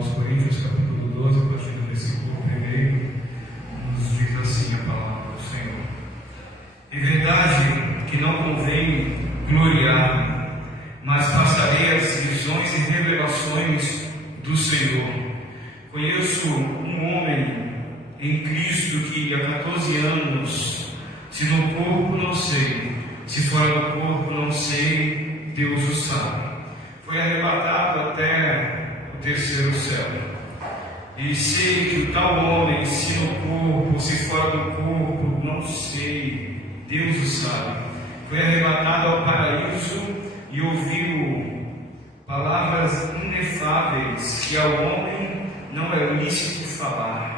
aos Coríntios, capítulo 12, a partir do versículo 1, nos diz assim a palavra do Senhor: em verdade que não convém gloriar, mas passarei as visões e revelações do Senhor. Conheço um homem em Cristo que há 14 anos, se no corpo não sei, se fora do corpo não sei, Deus o sabe, foi arrebatado até o terceiro céu. E sei que o tal homem, se no corpo, se fora do corpo, não sei, Deus o sabe, foi arrebatado ao paraíso e ouviu palavras inefáveis que ao homem não é lícito falar.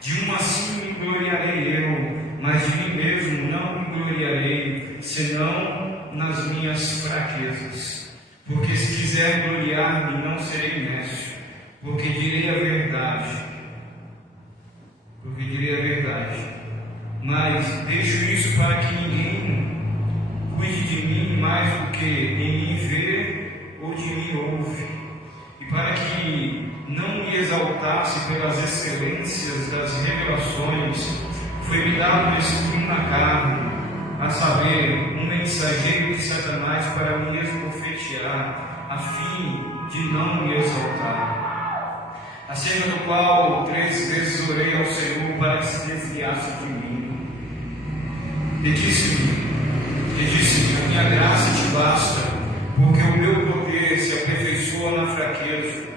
De uma assim me gloriarei eu, mas de mim mesmo não me gloriarei, senão nas minhas fraquezas. Porque se quiser gloriar-me, não serei nécio, porque direi a verdade. Mas deixo isso para que ninguém cuide de mim mais do que em mim vê ou de mim ouve, e para que não me exaltasse pelas excelências das revelações, foi-me dado um espinho na carne, a saber, um mensageiro de Satanás para me esbofetear, a fim de não me exaltar. Acerca do qual 3 vezes orei ao Senhor para que se desviasse de mim. E disse-me, a minha graça te basta, porque o meu poder se aperfeiçoa na fraqueza.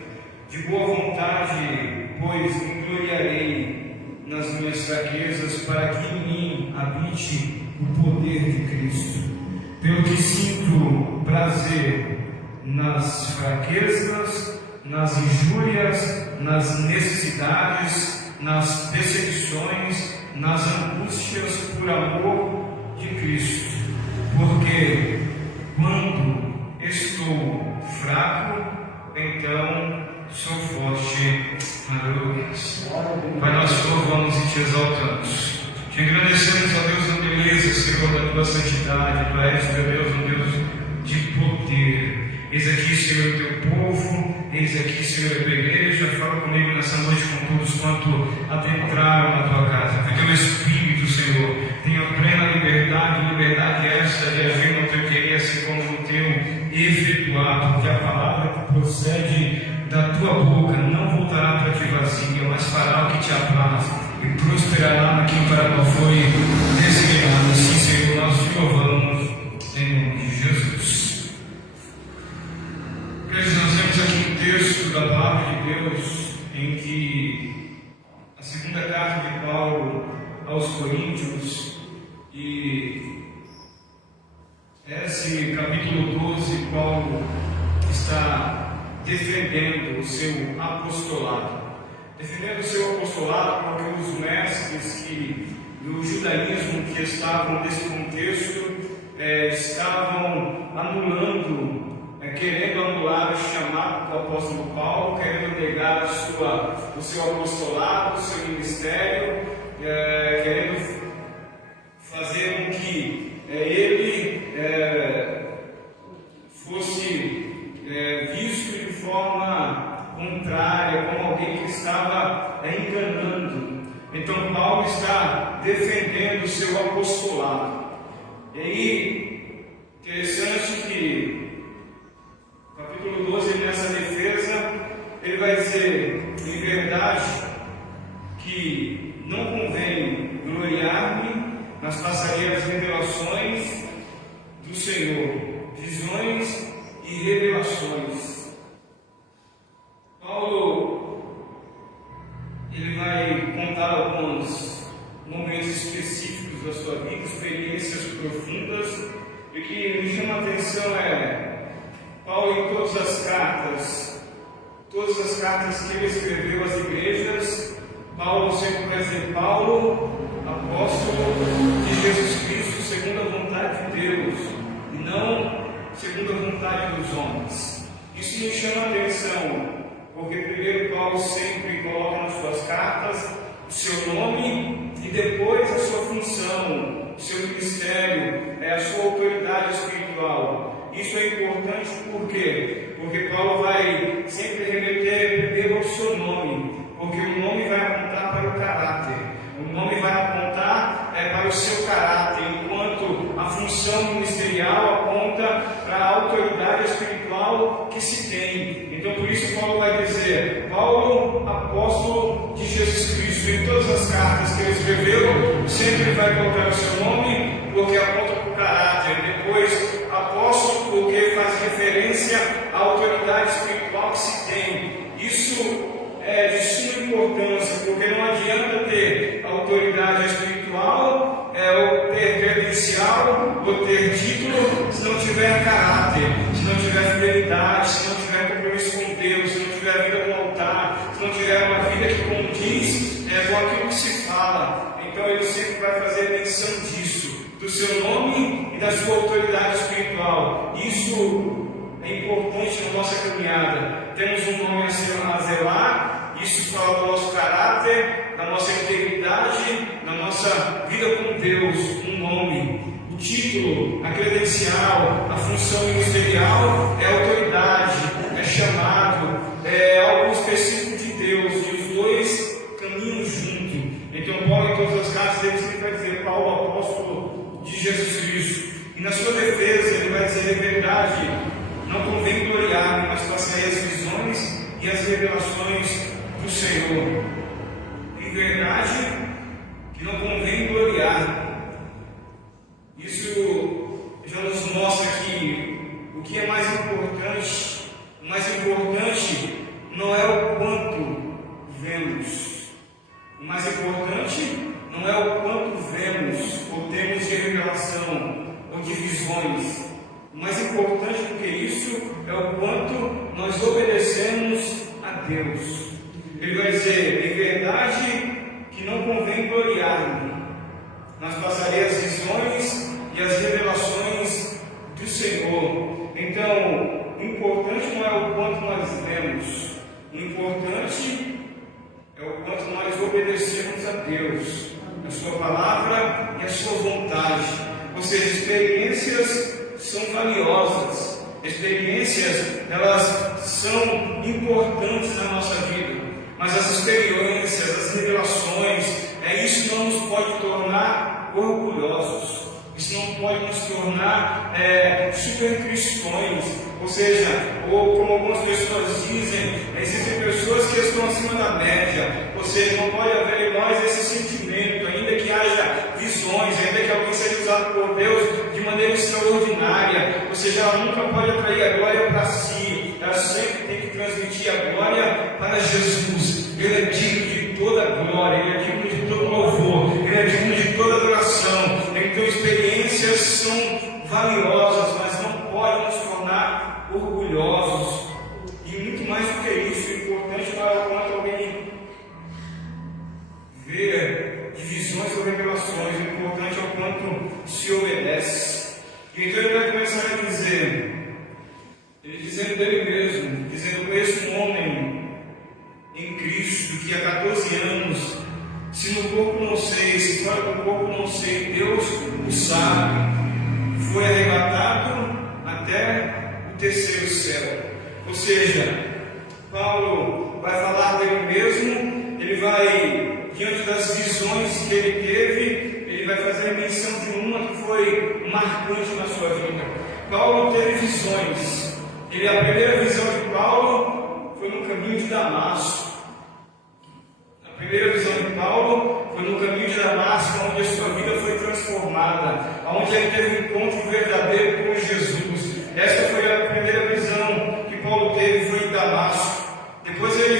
De boa vontade, pois, me gloriarei nas minhas fraquezas, para que em mim habite o poder de Cristo. Pelo que sinto prazer nas fraquezas, nas injúrias, nas necessidades, nas perseguições, nas angústias por amor de Cristo. Porque quando estou fraco, então sou forte. Aleluia. Pai, nós louvamos e te exaltamos. Te agradecemos, ó Deus, a beleza, Senhor, da tua santidade. Tu és, meu Deus, um Deus de poder. Eis aqui, Senhor, o teu povo. Eis aqui, Senhor, a tua igreja. Fala comigo nessa noite com todos quanto adentraram na tua casa. Que o teu Espírito, Senhor, tenha plena liberdade esta de agir no teu querer, assim como no teu efetuar, porque a palavra que procede da tua boca não voltará para ti vazia, mas fará o que te apraz e prosperará naquilo para qual foi designado. Assim, Senhor, nós te louvamos em nome de Jesus. Nós temos aqui um texto da palavra de Deus em que a segunda carta de Paulo aos Coríntios, e esse capítulo 12, Paulo está defendendo o seu apostolado. Defendendo o seu apostolado porque os mestres do judaísmo que estavam nesse contexto estavam anulando, querendo anular o chamado do apóstolo Paulo, querendo negar o seu apostolado, o seu ministério, querendo fazer com que ele fosse visto de forma contrária, como alguém que estava enganando. Então Paulo está defendendo o seu apostolado. E aí, interessante que capítulo 12, nessa defesa, ele vai dizer, em verdade, que não convém gloriar-me, mas passarei as revelações do Senhor, visões e revelações. Paulo, ele vai contar alguns momentos específicos da sua vida, experiências profundas, e o que me chama a atenção Paulo, em todas as cartas que ele escreveu às igrejas, Paulo sempre vai dizer: Paulo, apóstolo de Jesus Cristo, segundo a vontade de Deus, e não segundo a vontade dos homens. Isso me chama a atenção, porque primeiro Paulo sempre coloca nas suas cartas o seu nome e depois a sua função, o seu ministério, a sua autoridade espiritual. Isso é importante por quê? Porque Paulo vai sempre remeter primeiro ao seu para o seu caráter, enquanto a função ministerial aponta para a autoridade espiritual que se tem. Então, por isso, Paulo vai dizer: Paulo, apóstolo de Jesus Cristo. Em todas as cartas que ele escreveu, sempre vai colocar o seu nome, porque aponta para o caráter. Depois, apóstolo, porque faz referência à autoridade espiritual que se tem. Isso é de suma importância, porque não adianta ter autoridade espiritual, ou ter credencial, ou ter título, se não tiver caráter, se não tiver fidelidade, se não tiver compromisso com Deus, se não tiver vida no altar, se não tiver uma vida que condiz com aquilo que se fala. Então ele sempre vai fazer menção disso, do seu nome e da sua autoridade espiritual. Isso é importante na nossa caminhada. Temos um nome a zelar, isso fala do nosso caráter, da nossa integridade, da nossa vida com Deus. Um nome, o título, a credencial, a função ministerial é autoridade, é chamado, é algo específico de Deus, e os dois caminham juntos. Então, Paulo, em todas as cartas, ele sempre vai dizer: Paulo, apóstolo de Jesus Cristo. E na sua defesa, ele vai dizer: é verdade, não convém gloriar-me, mas passarei as visões e as revelações do Senhor. Em verdade, que não convém gloriar. Isso já nos mostra que o que é mais importante, o mais importante não é o quanto vemos. O mais importante não é o quanto vemos ou temos de revelação ou de visões. O mais importante do que isso é o quanto nós obedecemos a Deus. Ele vai dizer: em verdade que não convém gloriar-me, mas passarei as visões e as revelações do Senhor. Então, o importante não é o quanto nós vemos, o importante é o quanto nós obedecemos a Deus, a sua palavra e a sua vontade. Ou seja, experiências são valiosas, experiências, elas são importantes na nossa vida, mas as experiências, as revelações, isso não nos pode tornar orgulhosos, isso não pode nos tornar super cristãos. Ou seja, ou como algumas pessoas dizem, existem pessoas que estão acima da média. Ou seja, não pode haver em nós esse sentimento, ainda que haja visões, ainda que alguém seja usado por Deus de maneira extraordinária. Ou seja, ela nunca pode atrair a glória para si, ela sempre tem que transmitir a glória para Jesus. Ele é digno de toda glória, Ele é digno de todo louvor, Ele é digno de toda adoração. Então, experiências são valiosas, mas não podem nos tornar orgulhosos. E muito mais do que isso, o importante não é o quanto alguém vê de visões ou revelações, o importante é o quanto se obedece. E então ele vai começar a dizer, ele dizendo dele mesmo, dizendo: conheço um homem em Cristo que há 14 anos, se no corpo não sei, se fora do corpo não sei, Deus o sabe, foi arrebatado até o terceiro céu. Ou seja, Paulo vai falar dele mesmo, ele vai, diante das visões que ele teve, ele vai fazer menção de uma que foi marcante na sua vida. Paulo teve visões. A primeira visão de Paulo foi no caminho de Damasco. A primeira visão de Paulo foi no caminho de Damasco, onde a sua vida foi transformada, onde ele teve um encontro verdadeiro com Jesus. Essa foi a primeira visão que Paulo teve, foi em Damasco. Depois ele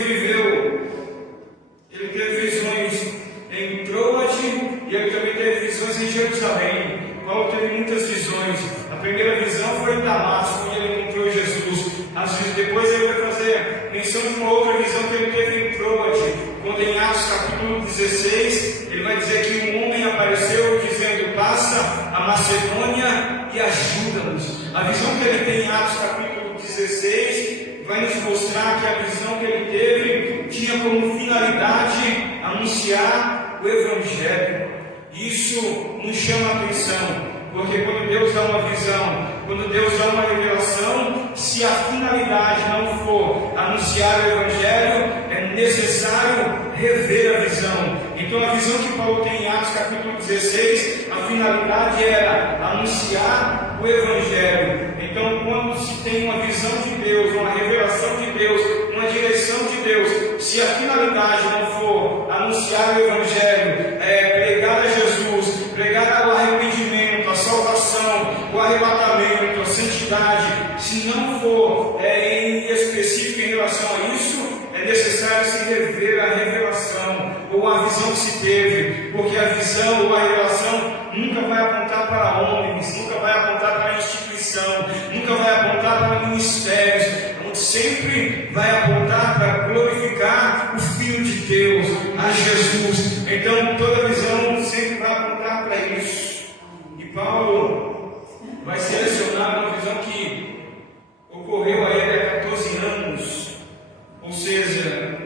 teve visões em Troade e ele também teve visões em Jerusalém. Paulo teve muitas visões. A primeira visão foi em Damasco, onde ele encontrou Jesus. Depois ele vai fazer menção de uma outra visão que ele teve em Troade, quando em Atos capítulo 16, ele vai dizer que um homem apareceu dizendo: passa a Macedônia e ajuda-nos. A visão que ele tem em Atos capítulo 16 vai nos mostrar que a visão que ele teve tinha como finalidade anunciar o Evangelho. Isso nos chama a atenção, porque quando Deus dá uma visão, quando Deus dá uma revelação, se a finalidade não for anunciar o Evangelho, é necessário rever a visão. Então Então a visão que Paulo tem em Atos capítulo 16, a finalidade era anunciar o Evangelho. Então quando se tem uma visão de Deus, uma revelação de Deus, uma direção de Deus, se a finalidade não for anunciar o Evangelho, pregar a Jesus, pregar o arrependimento, a salvação, o arrebatamento, a santidade, se não for em específico em relação a isso, é necessário se rever a revelação ou a visão que se teve, porque a visão ou a revelação nunca vai apontar para homens, nunca vai apontar para a instituição, nunca vai apontar para ministérios, sempre vai apontar para glorificar o Filho de Deus, a Jesus. Então toda visão sempre vai apontar para isso. E Paulo vai selecionar uma visão que ocorreu a ele há 14 anos. Ou seja,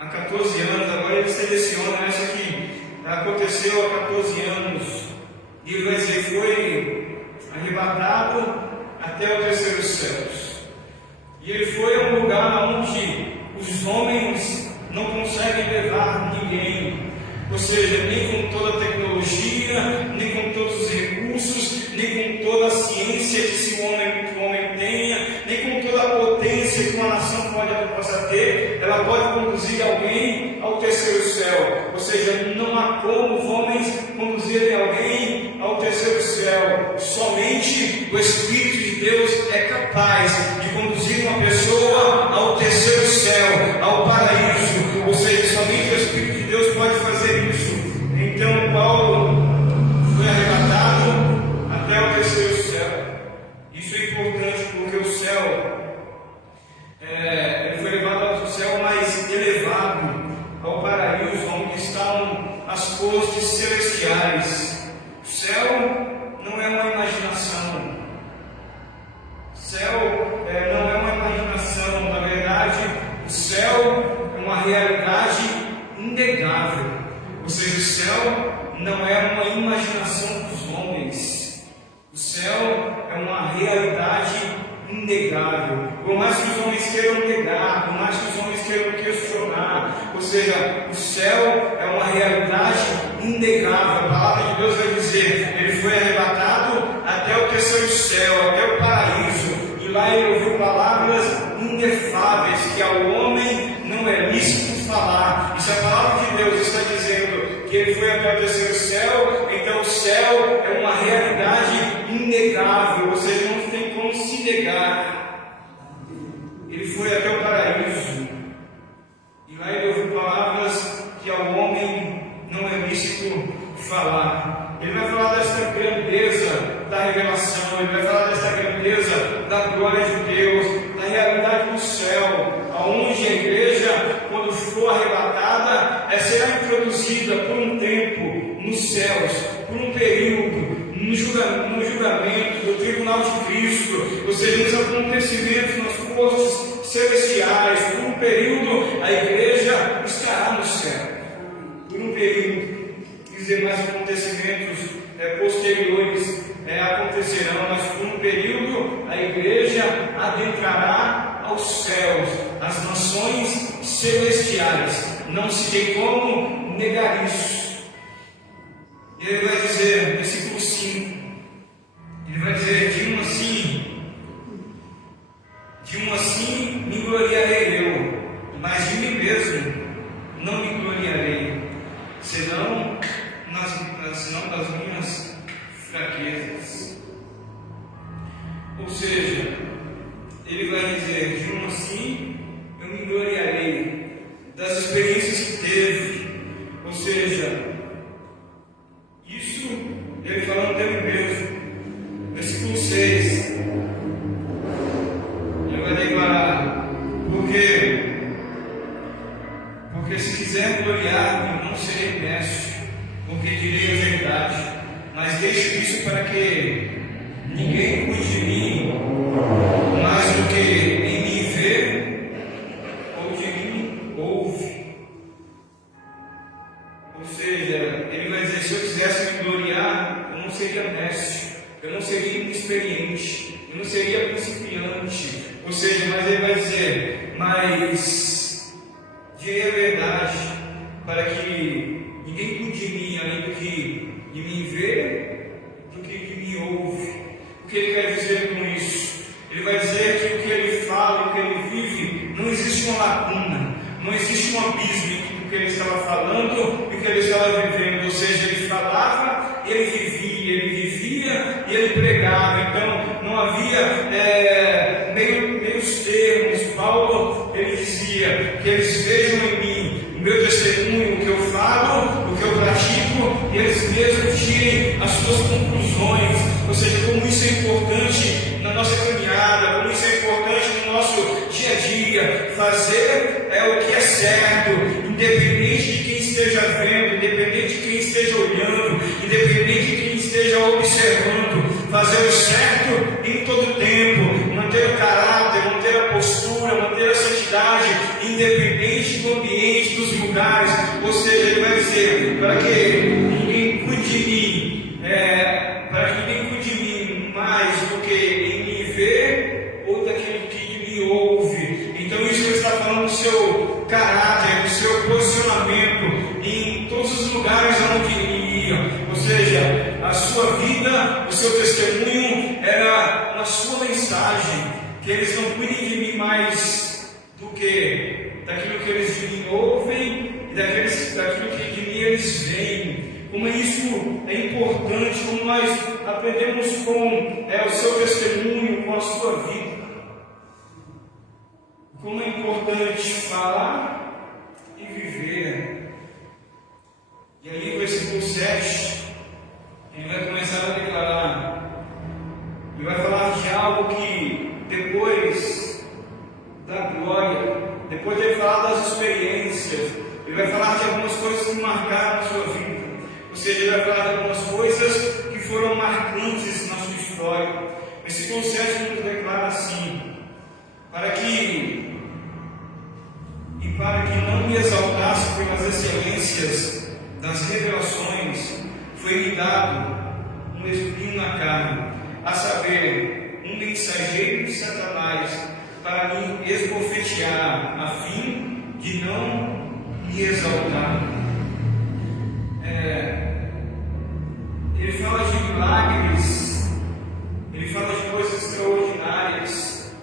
há 14 anos, agora ele seleciona essa que aconteceu há 14 anos. E ele vai dizer, foi arrebatado até o terceiro céu. E ele foi a um lugar onde os homens não conseguem levar ninguém. Ou seja, nem com toda a tecnologia, nem com todos os recursos, nem com toda a ciência que o homem tenha, nem com toda a potência que uma nação possa ter, ela pode conduzir alguém ao terceiro céu. Ou seja, não há como os homens conduzirem alguém ao terceiro céu. Somente o Espírito de Deus é capaz de conduzir uma pessoa ao terceiro céu, ao paraíso. Ou seja, somente o Espírito de Deus pode fazer isso. Então Paulo foi arrebatado até o terceiro céu. Isso é importante porque o céu, ele foi levado ao céu mais elevado, ao paraíso, onde estão as cortes celestiais. O céu não é uma imaginação. O céu não é uma imaginação. Na verdade, o céu é uma realidade inegável. Ou seja, o céu não é uma imaginação dos homens. O céu é uma realidade inegável. Por mais que os homens queiram negar, por mais que os homens queiram questionar, ou seja, o céu é uma realidade inegável. A palavra de Deus vai dizer, ele foi arrebatado até o terceiro céu, até o paraíso, e lá ele ouviu palavras inefáveis que ao homem não é lícito falar. E se a palavra de Deus está dizendo que ele foi até o terceiro céu, então o céu é uma realidade inegável, ou seja, não tem como se negar. Ele foi até o paraíso, e lá ele ouviu palavras que ao homem não é lícito falar. Ele vai falar desta grandeza da revelação, ele vai falar desta grandeza da glória de Deus, da realidade do céu, aonde a igreja, quando for arrebatada, será introduzida por um tempo nos céus, por um período, no julgamento do tribunal de Cristo, ou seja, nos acontecimentos nas cortes celestiais. Por um período a igreja estará no céu, por um período. Os demais acontecimentos posteriores acontecerão, mas por um período a igreja adentrará aos céus, às nações celestiais. Não se tem como negar isso. E ele vai dizer, versículo 5, ele vai dizer, de um assim me gloriarei eu, mas de mim mesmo não me gloriarei, senão das minhas fraquezas. Ou seja, ele vai dizer, de um assim eu me gloriarei das experiências que teve. Ou seja, isso ele falando dele mesmo. Versículo 6, ele vai declarar, porque se quiser gloriar, eu não serei mestre, porque direi a verdade, mas deixo isso para que ninguém cuide de mim mais do que em mim vê ou de mim ouve. Ou seja, ele vai dizer, se eu quisesse me gloriar, eu não seria mestre, eu não seria inexperiente, eu não seria principiante. Ou seja, mas ele vai dizer, mas direi a verdade, para que ninguém cuide de mim além do que de mim vê, do que de mim ouve. O que ele quer dizer com isso? Ele vai dizer que o que ele fala, o que ele vive, não existe uma lacuna, não existe um abismo entre o que ele estava falando e o que ele estava vivendo. Ou seja, ele falava, ele vivia e ele pregava. Então não havia meios termos. Paulo, ele dizia que eles vejam em mim o meu testemunho, o que eu falo, o que eu pratico, e eles mesmos tirem as suas conclusões. Ou seja, como isso é importante na nossa caminhada, como isso é importante no nosso dia a dia, fazer o que é certo, independente de quem esteja vendo, independente de quem esteja olhando, independente de quem esteja observando, fazer o certo em todo tempo, manter o caráter, manter a postura, manter a santidade, independente do ambiente, dos lugares. Ou seja, ele vai dizer, para que ninguém cuide de mim, para que ninguém cuide de mim mais do que em me ver ou daquele que de me ouve. Então isso ele está falando do seu caráter, do seu posicionamento em todos os lugares onde ele ia. Ou seja, a sua vida, o seu testemunho era a sua mensagem. Que eles não cuidem de mim mais do que daquilo que eles de mim ouvem e daquilo que de mim eles veem. Como isso é importante, como nós aprendemos com o seu testemunho, com a sua vida. Como é importante falar e viver. E aí, o versículo 7, ele vai começar a declarar, ele vai falar de algo que depois da glória, depois de ele falar das experiências, ele vai falar de algumas coisas que marcaram a sua vida. Ou seja, ele vai falar de algumas coisas que foram marcantes na sua história. Versículo 7 nos declara assim: para que não me exaltasse pelas excelências das revelações, foi-me dado um espinho na carne, a saber, um mensageiro de Satanás, para me esbofetear, a fim de não me exaltar. Ele fala de milagres, ele fala de coisas extraordinárias,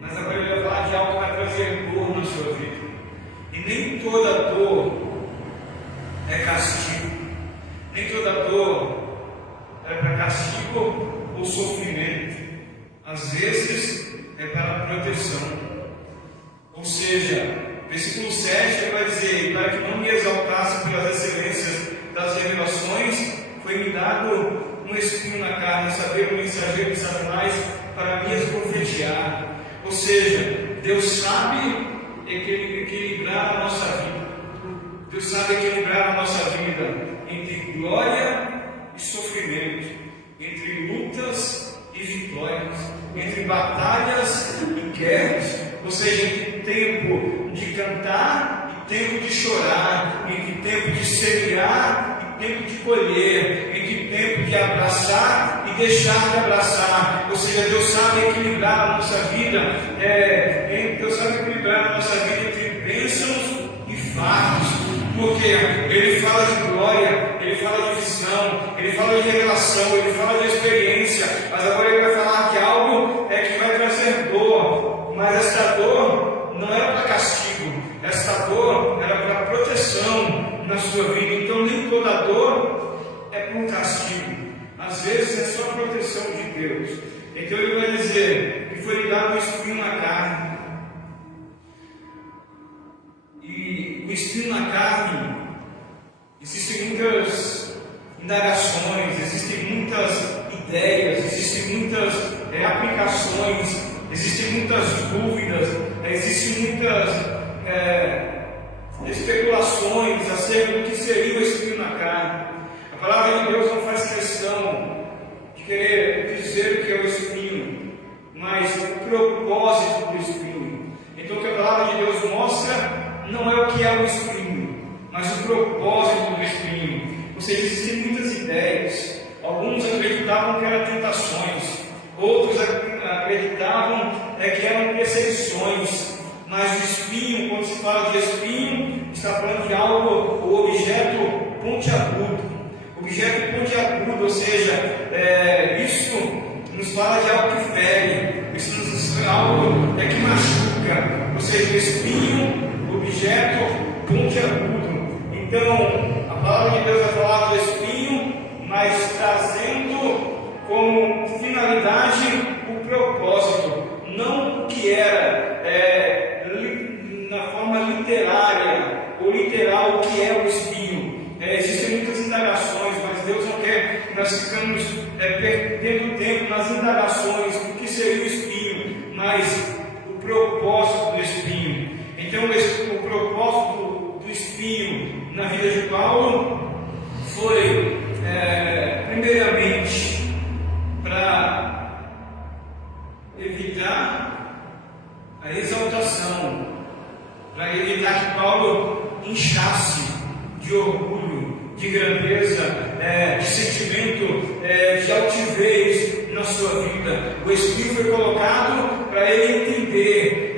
mas agora ele vai falar de algo que vai trazer dor na sua vida. E nem toda dor é castigo, nem toda dor é para castigo ou sofrimento. Às vezes é para proteção. Ou seja, versículo 7 ele vai dizer: para que não me exaltasse pelas excelências das revelações, foi-me dado um espinho na carne, saber o mensageiro de Satanás, para me esbofetear. Ou seja, Deus sabe equilibrar a nossa vida. Deus sabe equilibrar a nossa vida entre glória e sofrimento, entre lutas e vitórias, entre batalhas e guerras. Ou seja, entre tempo de cantar e tempo de chorar, entre tempo de semear e tempo de colher, entre tempo de abraçar e deixar de abraçar. Ou seja, Deus sabe equilibrar a nossa vida, Deus sabe equilibrar a nossa vida entre bênçãos e fardos. Porque ele fala de glória, ele fala de visão, ele fala de revelação, ele fala de experiência, mas agora ele vai falar de algo que vai trazer dor. Mas esta dor não era para castigo, esta dor era para proteção na sua vida. Então nem toda dor é por castigo, às vezes é só a proteção de Deus. Então ele vai dizer que foi lhe dado um espinho na carne. E o espinho na carne, existem muitas indagações, existem muitas ideias, existem muitas aplicações, existem muitas dúvidas, existem muitas especulações acerca do que seria o espinho na carne. A palavra de Deus não faz questão de querer dizer o que é o espinho, mas o propósito do espinho. Então o que a palavra de Deus mostra não é o que é o espinho, mas o propósito do espinho. Ou seja, existem muitas ideias. Alguns acreditavam que eram tentações, outros acreditavam que eram perseguições. Mas o espinho, quando se fala de espinho, está está falando de algo, o objeto pontiagudo. Objeto pontiagudo, ou seja, isso nos fala de algo que fere, isso nos fala de algo que machuca, ou seja, o espinho, objeto pontiagudo. Então, a palavra de Deus vai falar do espinho, mas trazendo como finalidade o propósito, não o que era na forma literária ou literal o que é o espinho. Existem muitas indagações, mas Deus não quer que nós ficamos perdendo tempo nas indagações do que seria o espinho, mas o propósito do espinho. Então, o propósito do espinho na vida de Paulo foi, primeiramente, para evitar a exaltação, para evitar que Paulo inchasse de orgulho, de grandeza, de sentimento de altivez na sua vida. O Espírito foi colocado para ele entender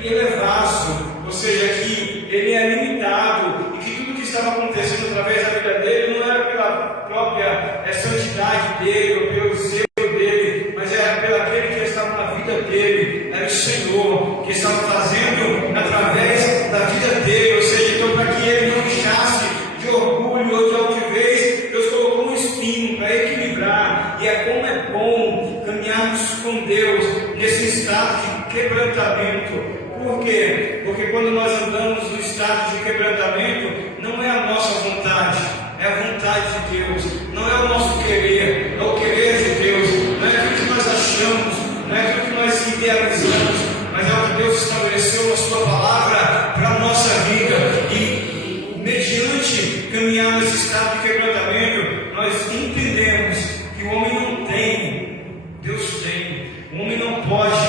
que ele é vasto, ou seja, que ele é limitado e que tudo que estava acontecendo através da vida dele não era pela própria santidade dele ou pelo zelo dele, mas era pelo aquele que estava na vida dele, era o Senhor que estava fazendo através da vida dele. Ou seja, então, para que ele não inchasse de orgulho ou de altivez, Deus colocou um espinho para equilibrar. E como é bom caminharmos com Deus nesse estado de quebrantamento. Por quê? Porque quando nós andamos no estado de quebrantamento, não é a nossa vontade, é a vontade de Deus. Não é o nosso querer, é o querer de Deus. Não é aquilo que nós achamos, não é aquilo que nós idealizamos, mas é o que Deus estabeleceu na sua palavra para a nossa vida. E mediante caminhar nesse estado de quebrantamento, nós entendemos que o homem não tem, Deus tem. O homem não pode,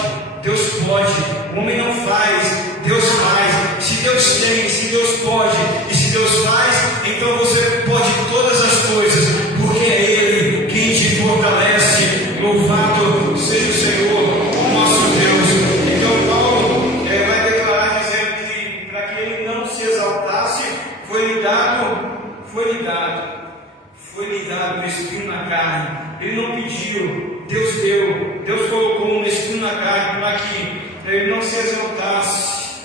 Deus pode. O homem não faz, Deus faz. Se Deus tem, se Deus pode e se Deus faz, então você pode todas as coisas, porque é Ele quem te fortalece. Louvado seja o Senhor, o nosso Deus. Então Paulo vai declarar dizendo que para que ele não se exaltasse, foi-lhe dado um espinho na carne. Ele não pediu, Deus deu. Deus colocou um espinho na carne para que ele não se exaltasse.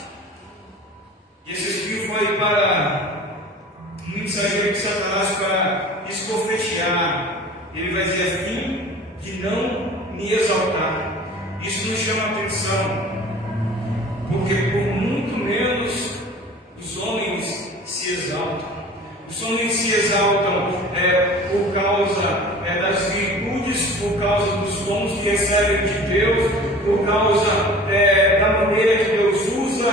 E esse espinho foi para um mensageiro de Satanás para esbofetear. Ele vai dizer a fim de não me exaltar. Isso nos chama a atenção, porque por muito menos os homens se exaltam. Os homens se exaltam por causa das virtudes, por causa dos dons que recebem de Deus, por causa da maneira que Deus usa,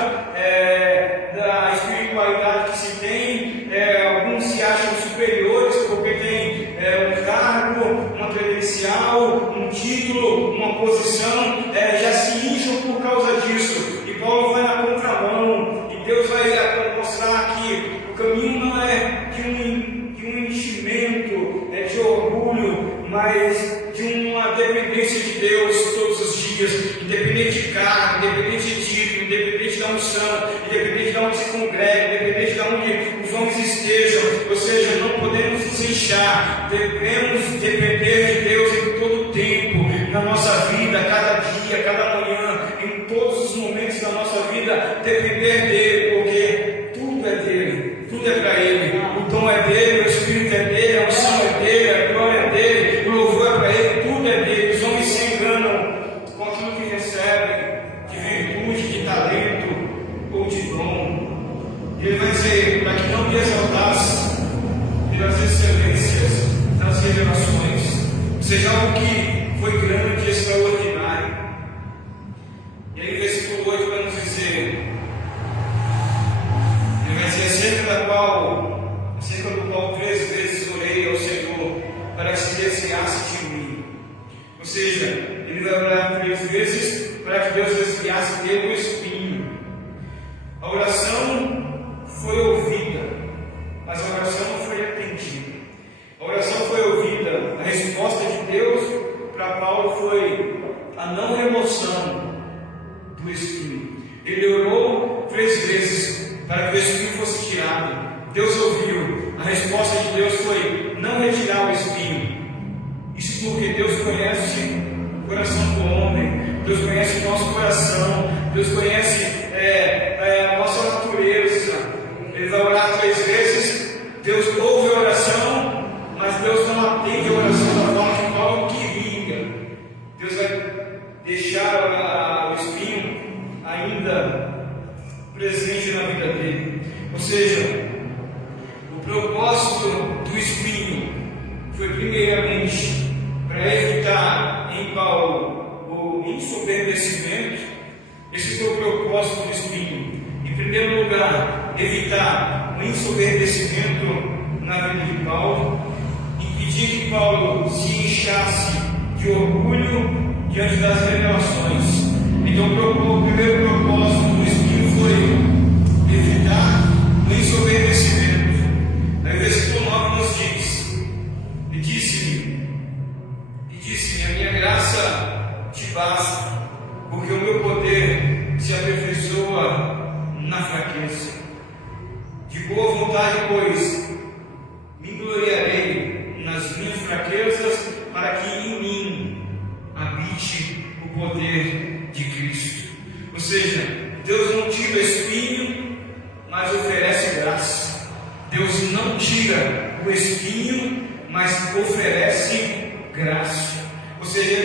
da espiritualidade que se tem. Alguns se acham superiores porque têm um cargo, uma credencial, um título, uma posição, já se incham por causa disso. E Paulo vai na contramão, e Deus vai mostrar que o caminho não é de um enchimento, de orgulho, mas de uma dependência de Deus todos os dias, independente de cargo, independente de título, independente da unção, independente de onde se congrega, independente de onde os homens estejam. Ou seja, não podemos nos inchar, devemos depender de Deus em todo o tempo, na nossa vida, cada dia, cada manhã, em todos os momentos da nossa vida, depender dele, porque tudo é dele, tudo é para ele. O dom é dele, o Espírito é dele, a unção é dele, a glória é dele, o louvor é para ele, tudo é dele. Os homens se enganam com aquilo que recebem de virtude, de talento ou de dom. Ele vai dizer, para que não me exaltasse pelas excelências das revelações, seja algo que foi grande e extraordinário. E aí, versículo 8 vai nos dizer, ele vai dizer, acerca do qual 3 vezes orei ao Senhor para que se desviasse de mim. Ou seja, ele vai orar 3 vezes para que Deus desviasse dele o espinho. A oração foi ouvida, mas a oração não foi atendida. A oração foi ouvida, a resposta de Deus para Paulo foi a não remoção do espinho. Ele orou 3 vezes para que o espinho fosse tirado. Deus ouviu. A resposta de Deus foi não retirar o espinho. Isso porque Deus conhece o coração do homem, Deus conhece o nosso coração, Deus conhece a nossa natureza. Ele vai orar 3 vezes, Deus ouve a oração, mas Deus não atende a oração da forma que Paulo queria. Deus vai deixar o espinho ainda presente na vida dele. Ou seja, o propósito do espinho foi primeiramente para evitar em Paulo o ensoberbecimento. Esse foi o propósito do espinho. Em primeiro lugar, evitar o ensoberbecimento na vida de Paulo, impedir que Paulo se inchasse de orgulho diante das revelações. Então, o primeiro propósito do espinho foi evitar o ensoberbecimento. Aí o versículo 9 nos diz: e disse-me, a minha graça te basta, porque o meu poder se aperfeiçoa na fraqueza. De boa vontade, pois, me gloriarei nas minhas fraquezas, para que em mim habite o poder de Cristo. Ou seja, Deus não tira o espinho, mas oferece graça. Deus não tira o espinho, mas oferece graça. Ou seja,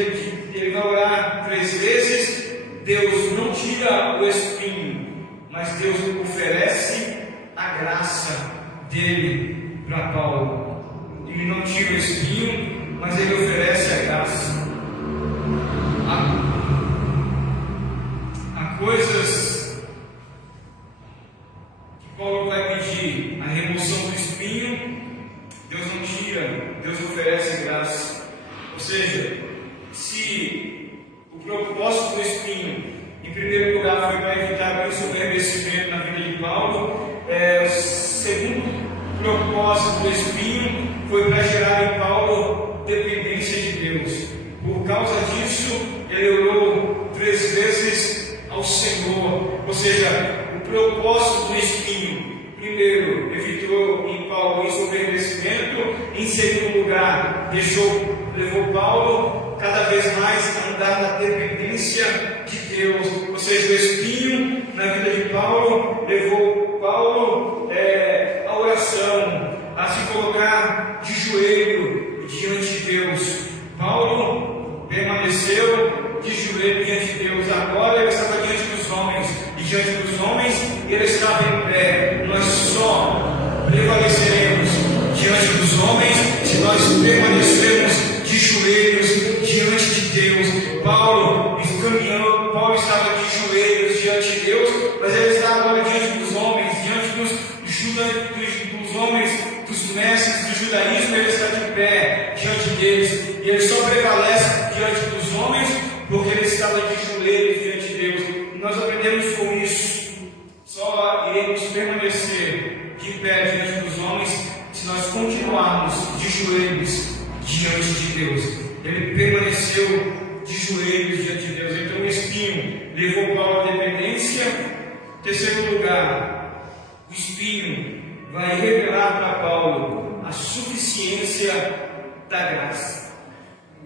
ele vai orar 3 vezes. Deus não tira o espinho, mas Deus oferece a graça dele para Paulo. Ele não tira o espinho, mas ele oferece a graça. Há coisas que Paulo vai pedir: a remoção do espinho. Deus não tira, Deus oferece graça. Ou seja, se o propósito do espinho, em primeiro lugar, foi para evitar o ensoberbecimento na vida de Paulo, o segundo propósito do espinho foi para gerar em Paulo dependência de Deus. Por causa disso, ele orou 3 vezes ao Senhor. Ou seja, o propósito do espinho, primeiro, evitou em Paulo o ensoberbecimento. Em segundo lugar, levou Paulo cada vez mais a andar na dependência de Deus. Ou seja, o espinho na vida de Paulo levou Paulo à oração, a se colocar de joelho diante de Deus. Paulo permaneceu de joelho diante de Deus. Agora ele estava diante dos homens, e diante dos homens ele estava em pé. Nós só prevaleceremos diante dos homens se nós permanecermos de joelhos diante de Deus. Paulo estava de joelhos diante de Deus, mas ele está agora diante dos homens, diante dos homens, dos mestres do judaísmo. Ele está de pé diante deles, e ele só prevalece diante dos homens porque ele estava de joelhos diante de Deus. E nós aprendemos com isso. Só iremos permanecer de pé diante dos homens se nós continuarmos de joelhos diante de Deus. Ele permaneceu de joelhos diante de Deus. Então o espinho levou Paulo à dependência. Em terceiro lugar, o espinho vai revelar para Paulo a suficiência da graça.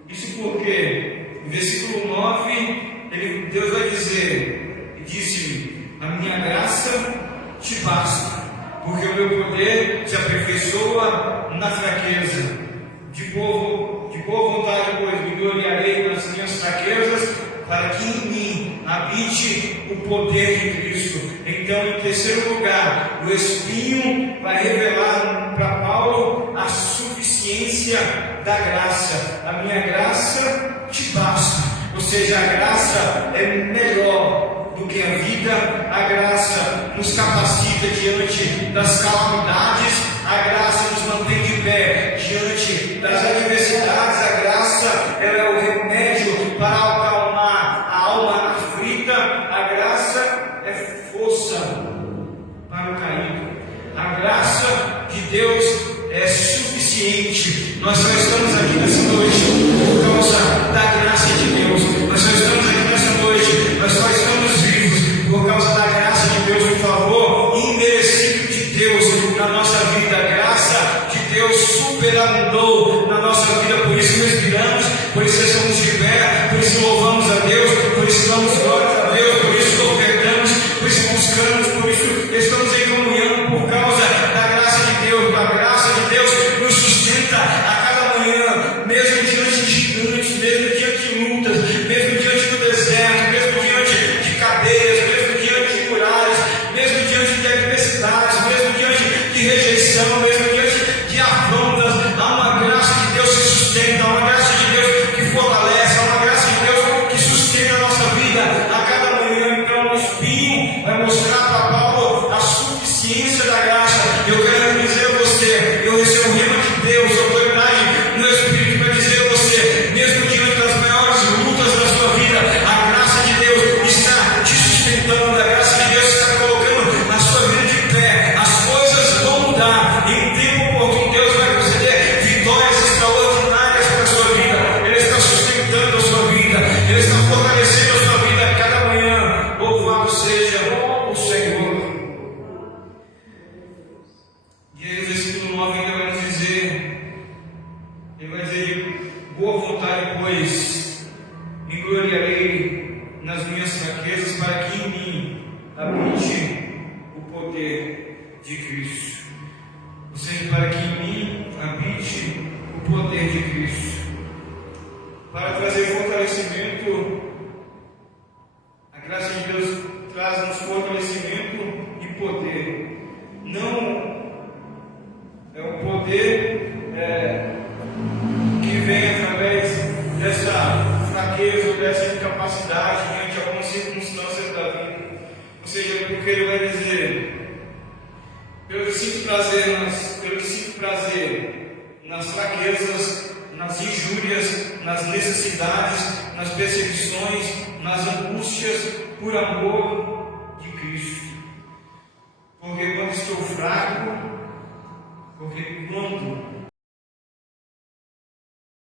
Isso porque, no versículo 9, Deus vai dizer: disse-me, a minha graça te basta, porque o meu poder se aperfeiçoa na fraqueza. De boa vontade, pois, me gloriarei nas minhas fraquezas, para que em mim habite o poder de Cristo. Então, em terceiro lugar, o espinho vai revelar para Paulo a suficiência da graça. A minha graça te basta. Ou seja, a graça é melhor do que a vida. A graça nos capacita diante das calamidades. A graça nos mantém de pé diante das adversidades. A graça é o remédio para acalmar a alma aflita. A graça é força para o caído. A graça de Deus é suficiente. Nós só estamos aqui nessa noite por causa da graça de Deus. Nós só estamos aqui nessa noite, nós só estamos vivos por causa da graça de Deus, por favor, superabundou na nossa vida, por isso respiramos, por isso estamos de pé, por isso louvamos a Deus, por isso damos glória a Deus, por isso ofertamos, por isso buscamos, por isso estamos em comunhão, por causa da graça de Deus. A graça de Deus nos sustenta a cada manhã, mesmo diante de gigantes, mesmo diante de lutas, mesmo diante do deserto, mesmo diante de cadeias, mesmo diante de muralhas, mesmo diante de adversidades, mesmo diante de rejeição, mesmo diante de afrontas. Há uma graça de Deus que sustenta, há uma graça de Deus que fortalece, há uma graça de Deus que sustenta a nossa vida a cada manhã. Então o espinho vai mostrar para Paulo a suficiência da graça. Eu quero dizer a você, eu recebo o rema de Deus, autoridade no Espírito para dizer a você, mesmo diante das maiores lutas da sua vida, a graça de Deus está te sustentando, a graça de Deus está colocando a sua vida de pé. As coisas vão mudar, em tempo oportuno Deus vai conceder vitórias extraordinárias para a sua vida. Ele está sustentando a sua vida, Ele está fortalecendo a sua vida a cada manhã. Louvado seja o Senhor. E aí o versículo 9 ainda vai nos dizer, ele vai dizer: boa vontade, pois, me gloriarei nas minhas fraquezas, para que em mim habite o poder de Cristo. Ou seja, para que em mim habite o poder de Cristo. Para trazer fortalecimento, a graça de Deus traz-nos fortalecimento e poder. Não é o poder que vem através dessa fraqueza ou dessa incapacidade diante de algumas circunstâncias da vida. Ou seja, porque ele vai dizer: pelo que sinto prazer nas fraquezas, nas injúrias, nas necessidades, nas perseguições, nas angústias, por amor de Cristo. Porque quando estou fraco, porque quando